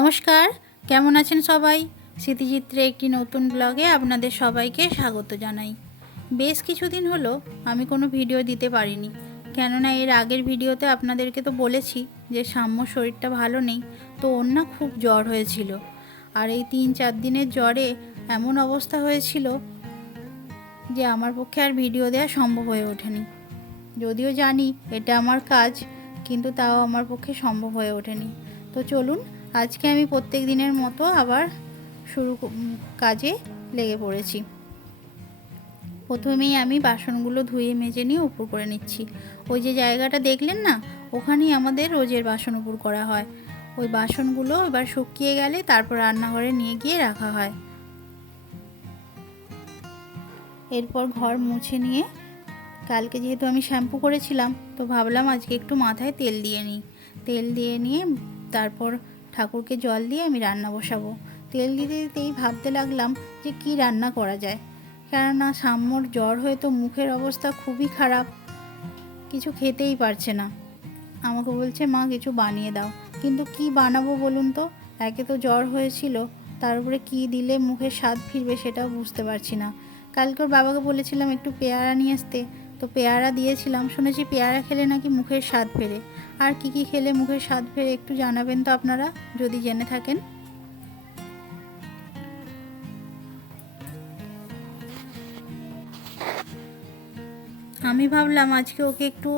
নমস্কার, কেমন আছেন সবাই? স্মৃতিচিত্রে একটি নতুন ব্লগে আপনাদের সবাইকে স্বাগত জানাই। বেশ কিছুদিন হলো আমি কোনো ভিডিও দিতে পারিনি, কেননা এর আগের ভিডিওতে আপনাদেরকে তো বলেছি যে সাম্যর শরীরটা ভালো নেই, তো ওর না খুব জ্বর হয়েছিল। আর এই 3-4 দিনের জ্বরে এমন অবস্থা হয়েছিল যে আমার পক্ষে আর ভিডিও দেওয়া সম্ভব হয়ে ওঠেনি। যদিও জানি এটা আমার কাজ, কিন্তু তাও আমার পক্ষে সম্ভব হয়ে ওঠেনি। তো চলুন, আজকে আমি প্রত্যেক দিনের মতো আবার কাজে লেগে পড়েছি। প্রথমেই আমি বাসনগুলো ধুয়ে মেজে নিয়ে উপর করে নিচ্ছি। ওই যে জায়গাটা দেখলেন না, ওখানেই আমাদের রোজের বাসন উপর করা হয়। ওই বাসনগুলো এবার শুকিয়ে গেলে তারপর রান্নাঘরে নিয়ে গিয়ে রাখা হয়। এরপর ঘর মুছে নিয়ে, কালকে যেহেতু আমি শ্যাম্পু করেছিলাম, তো ভাবলাম আজকে একটু মাথায় তেল দিয়ে নিই। তেল দিয়ে নিয়ে তারপর ঠাকুরকে জল দিয়ে আমি রান্না বসাবো। তেল দিতে দিতেই ভাবতে লাগলাম যে কি রান্না করা যায়, কেননা সাম্যর জ্বর হয়ে তো মুখের অবস্থা খুবই খারাপ, কিছু খেতেই পারছে না। আমাকে বলছে মা কিছু বানিয়ে দাও, কিন্তু কি বানাবো বলুন তো? একে তো জ্বর হয়েছিল, তার উপরে কী দিলে মুখের স্বাদ ফিরবে সেটাও বুঝতে পারছি না। কালকে ওর বাবাকে বলেছিলাম একটু পেয়ারা নিয়ে আসতে, তো পেয়ারা দিয়েছিলাম, শুনেছি পেয়ারা খেলে নাকি মুখের স্বাদ ফেরে। আর কি কি খেলে মুখের স্বাদ ফেরে একটু জানাবেন তো আপনারা, যদি জেনে থাকেন। আমি ভাবলাম আজকে ওকে একটু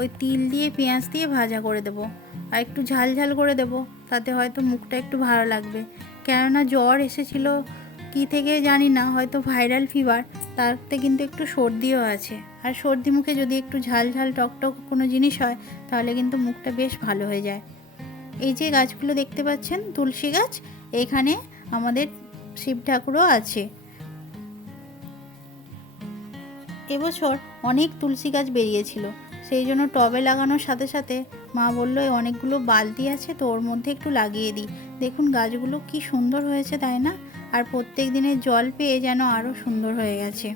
ওই তিল দিয়ে পেঁয়াজ দিয়ে ভাজা করে দেবো, আর একটু ঝাল ঝাল করে দেবো, তাতে হয়তো মুখটা একটু ভালো লাগবে। কেননা জ্বর এসেছিল কি থেকে জানি না, হয়তো ভাইরাল ফিভার, তাতে কিন্তু একটু সর্দিও আছে। আর সর্দি মুখে যদি একটু ঝাল ঝাল টকটক কোনো জিনিস হয়, তাহলে কিন্তু মুখটা বেশ ভালো হয়ে যায়। এই যে গাছগুলো দেখতে পাচ্ছেন, তুলসী গাছ, এখানে আমাদের শিব ঠাকুরও আছে। এবছর অনেক তুলসী গাছ বেরিয়েছিল, সেই জন্য টবে লাগানোর সাথে সাথে মা বললো অনেকগুলো বালতি আছে, তো ওর মধ্যে একটু লাগিয়ে দিই। দেখুন গাছগুলো কি সুন্দর হয়েছে, তাই না? আর প্রত্যেক দিনের জল পেয়ে যেন আরও সুন্দর হয়ে গেছে।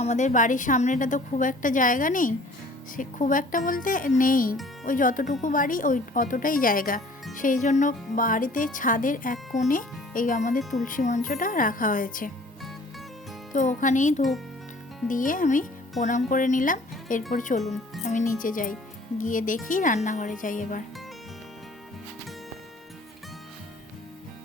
আমাদের বাড়ির সামনেটা তো খুব একটা জায়গা নেই, সে খুব একটা বলতে নেই, ওই যতটুকু বাড়ি ওই অতটাই জায়গা। সেই জন্য বাড়িতে ছাদের এক কোণে এই আমাদের তুলসী মঞ্চটা রাখা হয়েছে। তো ওখানেই ধূপ দিয়ে আমি প্রণাম করে নিলাম। এরপর চলুন আমি নিচে যাই, গিয়ে দেখি রান্নাঘরে যাই।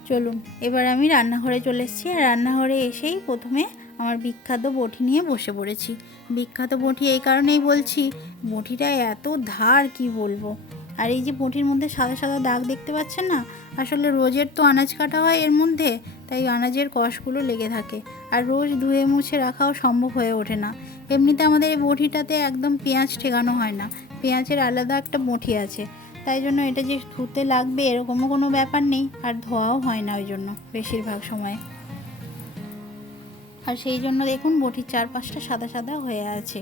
চলুন এবার আমি রান্নাঘরে চলে এসেছি। আর রান্নাঘরে এসেই প্রথমে আমার বিখ্যাত বঁটি নিয়ে বসে পড়েছি। বিখ্যাত বঁটি এই কারণেই বলছি, বঁটিটা এত ধার কি বলবো। আর এই যে বঁটির মধ্যে সাদা সাদা দাগ দেখতে পাচ্ছেন না, আসলে রোজের তো আনাজ কাটা হয় এর মধ্যে, তাই আনাজের কষগুলো লেগে থাকে। আর রোজ ধুয়ে মুছে রাখাও সম্ভব হয়ে ওঠে না। এমনিতে আমাদের এই বঁটিটাতে একদম পেঁয়াজ ঠেকানো হয় না, পেঁয়াজের আলাদা একটা বঁটি আছে, তাই জন্য এটা যে ধুতে লাগবে এরকমও কোনো ব্যাপার নেই, আর ধোয়াও হয় না ওই জন্য বেশিরভাগ সময়। আর সেই জন্য দেখুন বটির চারপাশটা সাদা সাদা হয়ে আছে।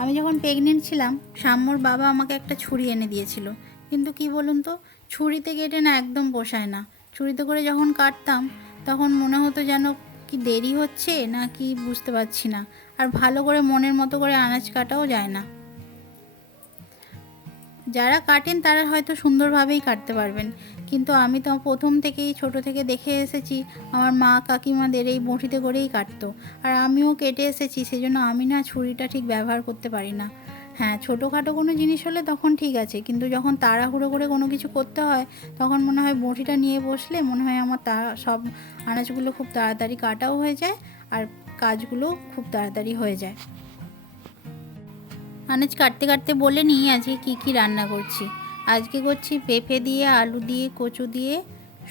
আমি যখন প্রেগনেন্ট ছিলাম, সাম্যর বাবা আমাকে একটা ছুরি এনে দিয়েছিল, কিন্তু কি বলুন তো, ছুরিতে কেটে না একদম পোষায় না। ছুরিতে করে যখন কাটতাম তখন মনে হতো যেন কি দেরি হচ্ছে না কি বুঝতে পারছি না, আর ভালো করে মনের মতো করে আনাজ কাটাও যায় না। যারা কাটেন তারা হয়তো সুন্দরভাবেই কাটতে পারবেন, কিন্তু আমি তো প্রথম থেকেই ছোট থেকে দেখে এসেছি আমার মা কাকিমাদের এই বঁটিতে করেই কাটতো, আর আমিও কেটে এসেছি, সেজন্য আমি না ছুরিটা ঠিক ব্যবহার করতে পারি না। হ্যাঁ, ছোটোখাটো কোনো জিনিস হলে তখন ঠিক আছে, কিন্তু যখন তাড়াহুড়ো করে কোনো কিছু করতে হয়, তখন মনে হয় বঁটিটা নিয়ে বসলে মনে হয় আমার সব আনাজগুলো খুব তাড়াতাড়ি কাটাও হয়ে যায়, আর কাজগুলো খুব তাড়াতাড়ি হয়ে যায়। আনাজ কাটতে কাটতে বলে নিই আজকে কি কি রান্না করছি। আজকে করছি পেঁপে দিয়ে, আলু দিয়ে, কচু দিয়ে,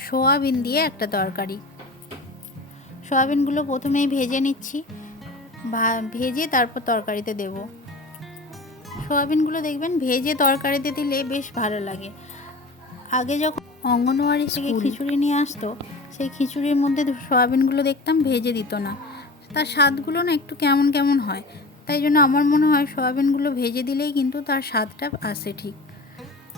সয়াবিন দিয়ে একটা তরকারি। সয়াবিনগুলো প্রথমেই ভেজে নিচ্ছি, ভেজে তারপর তরকারিতে দেব। সয়াবিনগুলো দেখবেন ভেজে তরকারিতে দিলে বেশ ভালো লাগে। আগে যখন অঙ্গনওয়াড়ি থেকে খিচুড়ি নিয়ে আসতো, সেই খিচুড়ির মধ্যে সয়াবিনগুলো দেখতাম ভেজে দিত না, তার স্বাদগুলো না একটু কেমন কেমন হয়। তাই জন্য আমার মনে হয় সয়াবিনগুলো ভেজে দিলেই কিন্তু তার স্বাদটা আসে ঠিক।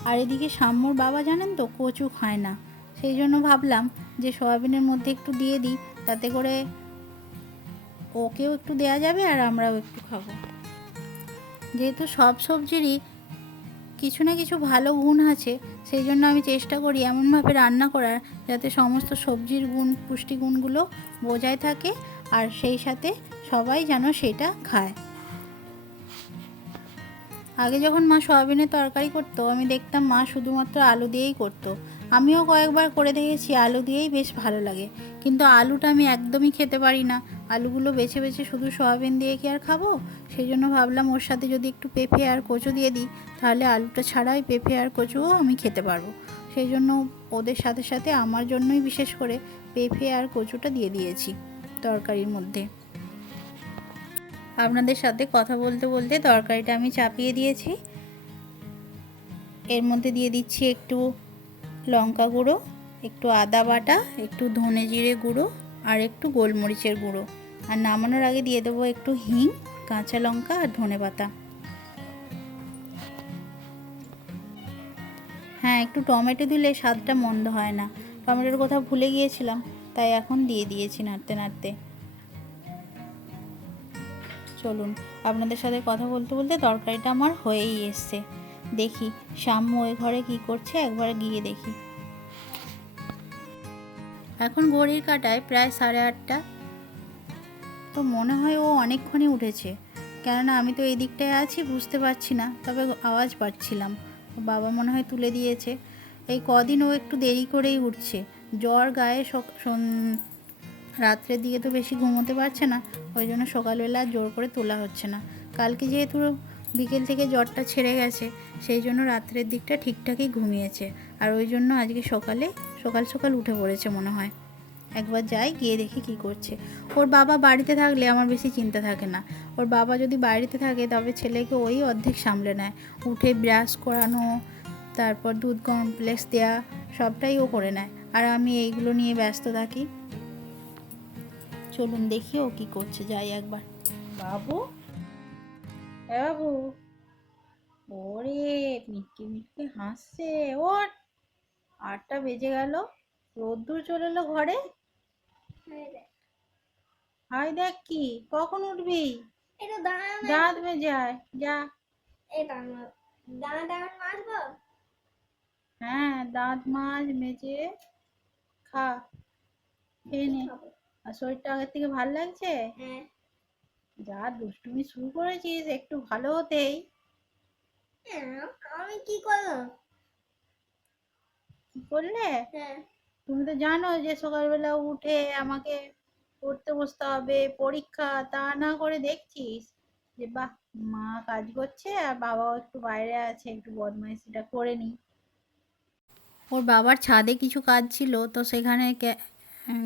আর এদিকে সাম্যর বাবা জানেন তো কচু খায় না, সেই জন্য ভাবলাম যে সয়াবিনের মধ্যে একটু দিয়ে দিই, তাতে করে ওকেও একটু দেয়া যাবে আর আমরাও একটু খাবো। যেহেতু সব সবজিরই কিছু না কিছু ভালো গুণ আছে, সেই জন্য আমি চেষ্টা করি এমনভাবে রান্না করার যাতে সমস্ত সবজির গুণ, পুষ্টিগুণগুলো বজায় থাকে আর সেই সাথে সবাই যেন সেটা খায়। আগে যখন মা সয়াবিনের তরকারি করতো আমি দেখতাম মা শুধুমাত্র আলু দিয়েই করতো। আমিও কয়েকবার করে দেখেছি, আলু দিয়েই বেশ ভালো লাগে, কিন্তু আলুটা আমি একদমই খেতে পারি না। আলুগুলো বেছে বেছে শুধু সয়াবিন দিয়ে কি আর খাবো? সেই জন্য ভাবলাম ওর সাথে যদি একটু পেঁপে আর কচু দিয়ে দিই তাহলে আলুটা ছাড়াই পেঁপে আর কচুও আমি খেতে পারবো। সেই জন্য ওদের সাথে সাথে আমার জন্যই বিশেষ করে পেঁপে আর কচুটা দিয়ে দিয়েছি তরকারির মধ্যে। আপনাদের সাথে কথা বলতে বলতে তরকারিটা আমি চাপিয়ে দিয়েছি। এর মধ্যে দিয়ে দিচ্ছি একটু লঙ্কা গুঁড়ো, একটু আদা বাটা, একটু ধনে জিরে গুঁড়ো আর একটু গোলমরিচের গুঁড়ো, আর নামানোর আগে দিয়ে দেবো একটু হিং, কাঁচা লঙ্কা আর ধনেপাতা। হ্যাঁ, একটু টমেটো দিলে স্বাদটা মন্দ হয় না। টমেটোর কথা ভুলে গিয়েছিলাম, তাই এখন দিয়ে দিয়েছি নাড়তে নাড়তে। চলুন, আপনাদের সাথে কথা বলতে বলতে তরকারিটা আমার হয়েই এসছে। দেখি শাম্য ওই ঘরে কি করছে, একবার গিয়ে দেখি। এখন ঘড়ির কাঁটায় প্রায় 8:30। তো মনে হয় ও অনেকক্ষণই উঠেছে, কেননা আমি তো এই দিকটায় আছি, বুঝতে পারছি না, তবে আওয়াজ পাচ্ছিলাম। বাবা মনে হয় তুলে দিয়েছে। এই কদিন ও একটু দেরি করেই উঠছে, জ্বর গায়ে, রাত্রের দিকে তো বেশি ঘুমোতে পারছে না, ওই জন্য সকালবেলা জোর করে তোলা হচ্ছে না। কালকে যেহেতু বিকেল থেকে জ্বরটা ছেড়ে গেছে, সেই জন্য রাত্রের দিকটা ঠিকঠাকই ঘুমিয়েছে, আর ওই জন্য আজকে সকাল সকাল উঠে পড়েছে মনে হয়। একবার যাই, গিয়ে দেখি কি করছে। ওর বাবা বাড়িতে থাকলে আমার বেশি চিন্তা থাকে না। ওর বাবা যদি বাড়িতে থাকে তবে ছেলেকে ওই অর্ধেক সামলে নেয়। উঠে ব্রাশ করানো, তারপর দুধ কমপ্লেক্স দেওয়া, সবটাই ও করে নেয়, আর আমি এইগুলো নিয়ে ব্যস্ত থাকি। চলুন দেখি ও কি করছে, যাই একবার। বাবু, বাবু, ওরে মিটকে মিটকে হাসছে। ওর 8টা বেজে গেল, রোদ্দুর চলে এলো ঘরে। হাই দেখ, কি কখন উঠবি? দাঁত মেজে আয়, যা। হ্যাঁ, দাঁত মাজ, মেজে খা, খেয়ে নে। আর শরীরটা আগের থেকে ভালো লাগছে? যা দুষ্টুমি শুরু করেছিস, একটু ভালো হতেই। আমি কি করলাম? কি করলে? তুমি তো জানো যে সকালবেলা উঠে আমাকে পড়তে বসতে হবে, পরীক্ষা, তা না করে দেখছিস যে বাহ, মা কাজ করছে আর বাবাও একটু বাইরে আছে, একটু বদমাইশিটা করে নি। ওর বাবার ছাদে কিছু কাজ ছিল, তো সেখানে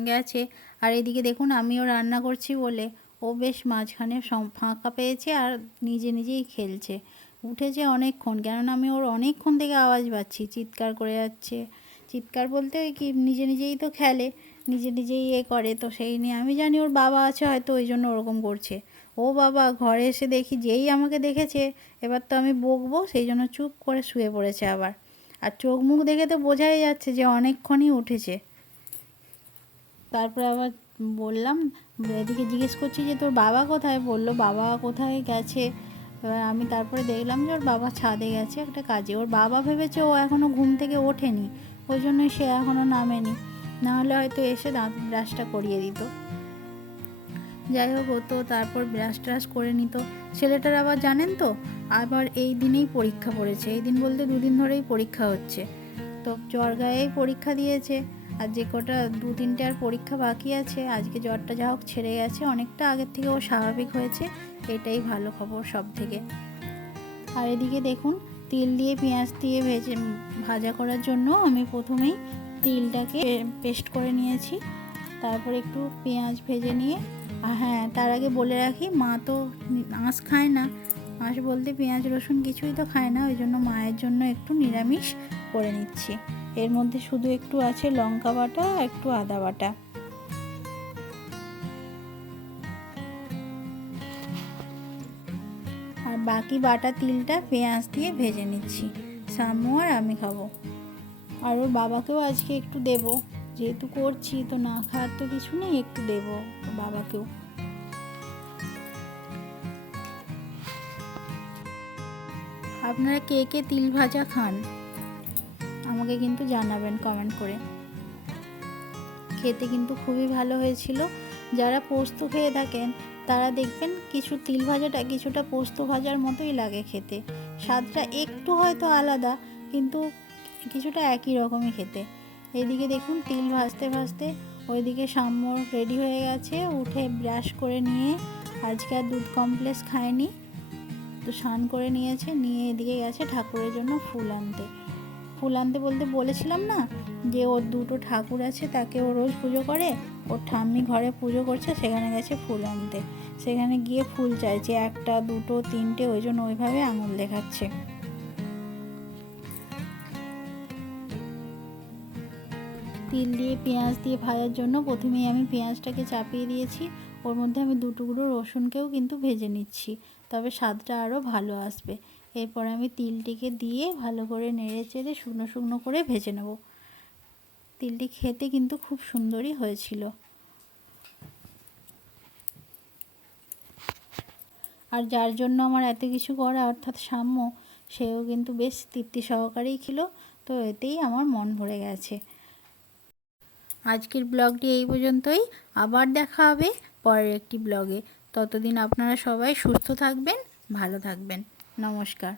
গেছে। আর এদিকে দেখুন আমিও রান্না করছি বলে ও বেশ মাঝখানে ফাঁকা পেয়েছে আর নিজে নিজেই খেলছে। উঠেছে অনেকক্ষণ, কেননা আমি ওর অনেকক্ষণ থেকে আওয়াজ পাচ্ছি, চিৎকার করে যাচ্ছে। চিৎকার বলতে ওই কি, নিজে নিজেই তো খেলে, নিজে নিজেই করে, তো সেই নিয়ে আমি জানি ওর বাবা আছে হয়তো, ওই জন্য ওরকম করছে। ও বাবা, ঘরে এসে দেখি যেই আমাকে দেখেছে এবার তো আমি বকবো, সেই জন্য চুপ করে শুয়ে পড়েছে আবার। আর চোখ মুখ দেখে তো বোঝাই যাচ্ছে যে অনেকক্ষণই উঠেছে। তারপরে আবার বললাম, এদিকে জিজ্ঞেস করছি যে তোর বাবা কোথায়, বললো বাবা কোথায় গেছে। এবার আমি তারপরে দেখলাম যে ওর বাবা ছাদে গেছে একটা কাজে। ওর বাবা ভেবেছে ও এখনও ঘুম থেকে ওঠেনি, ওই জন্যই সে এখনও নামেনি, নাহলে হয়তো এসে দাঁত ব্রাশটা করিয়ে দিত। যাই হোক, ও তো তারপর ব্রাশ ট্রাশ করে নিত। ছেলেটার আবার জানেন তো, আবার এই দিনেই পরীক্ষা পড়েছে, এই দিন বলতে 2 দিন ধরেই পরীক্ষা হচ্ছে। তো জ্বর গায়েই পরীক্ষা দিয়েছে, আর যে কটা 2-3টে আর পরীক্ষা বাকি আছে, আজকে জ্বরটা যা হোক ছেড়ে গেছে, অনেকটা আগের থেকে ও স্বাভাবিক হয়েছে, এটাই ভালো খবর সব থেকে। আর এদিকে দেখুন, তিল দিয়ে পেঁয়াজ দিয়ে ভাজা করার জন্য আমি প্রথমেই তিলটাকে পেস্ট করে নিয়েছি, তারপর একটু পেঁয়াজ ভেজে নিয়ে, হ্যাঁ তার আগে বলে রাখি, মা তো আঁশ খায় না, আঁশ বলতে পেঁয়াজ রসুন কিছুই তো খায় না, ওই জন্য মায়ের জন্য একটু নিরামিষ করে নিচ্ছি। এর মধ্যে শুধু একটু আছে লঙ্কা বাটা, একটু আদা বাটা, আর বাকি বাটা তিলটা পেঁয়াজ দিয়ে ভেজে নিচ্ছি। সামু আর আমি খাবো, আর ওর বাবাকেও আজকে একটু দেবো, যেহেতু করছি তো, না খাওয়ার তো কিছু নেই, একটু দেবো বাবাকেও। আপনারা কে কে তিল ভাজা খান আমাকে কিন্তু জানাবেন কমেন্ট করে। খেতে কিন্তু খুবই ভালো হয়েছিল। যারা পোস্ত খেয়ে থাকেন তারা দেখবেন কিছু তিল ভাজাটা কিছুটা পোস্ত ভাজার মতোই লাগে খেতে। স্বাদটা একটু হয়তো আলাদা, কিন্তু কিছুটা একই রকমই খেতে। এদিকে দেখুন তিল ভাজতে ভাজতে ওইদিকে সাম্য রেডি হয়ে গেছে, উঠে ব্রাশ করে নিয়ে আজকে আর দুধ কমপ্লেক্স খায়নি, তো স্নান করে নিয়েছে, নিয়ে এদিকে গেছে ঠাকুরের জন্য ফুল আনতে। ফুল আনতে বলতে বলেছিলাম না যে ওর দুটো ঠাকুর আছে, তাকে ও রোজ পুজো করে, ওর ঠাম্মি ঘরে পুজো করছে, সেখানে গেছে ফুল আনতে। সেখানে গিয়ে ফুল চাইছে, একটা দুটো তিনটে, ওই জন্য ওইভাবে আঙুল দেখাচ্ছে। তিল দিয়ে পেঁয়াজ দিয়ে ভাজার জন্য প্রথমেই আমি পেঁয়াজটাকে চাপিয়ে দিয়েছি, ওর মধ্যে আমি 2 টুকরো রসুনকেও কিন্তু ভেজে নিচ্ছি, তবে স্বাদটা আরও ভালো আসবে। এরপর আমি তিলটিকে দিয়ে ভালো করে নেড়ে চেড়ে শুকনো শুকনো করে ভেজে নেব। তিলটি খেতে কিন্তু খুব সুন্দরই হয়েছিল। আর যার জন্য আমার এত কিছু করা, অর্থাৎ সাম্য, সেও কিন্তু বেশ তৃপ্তি সহকারেই খেলো, তো এতেই আমার মন ভরে গেছে। আজকের ব্লগটি এই পর্যন্তই, আবার দেখা হবে পরের একটি ব্লগে। ততদিন আপনারা সবাই সুস্থ থাকবেন, ভালো থাকবেন। নমস্কার।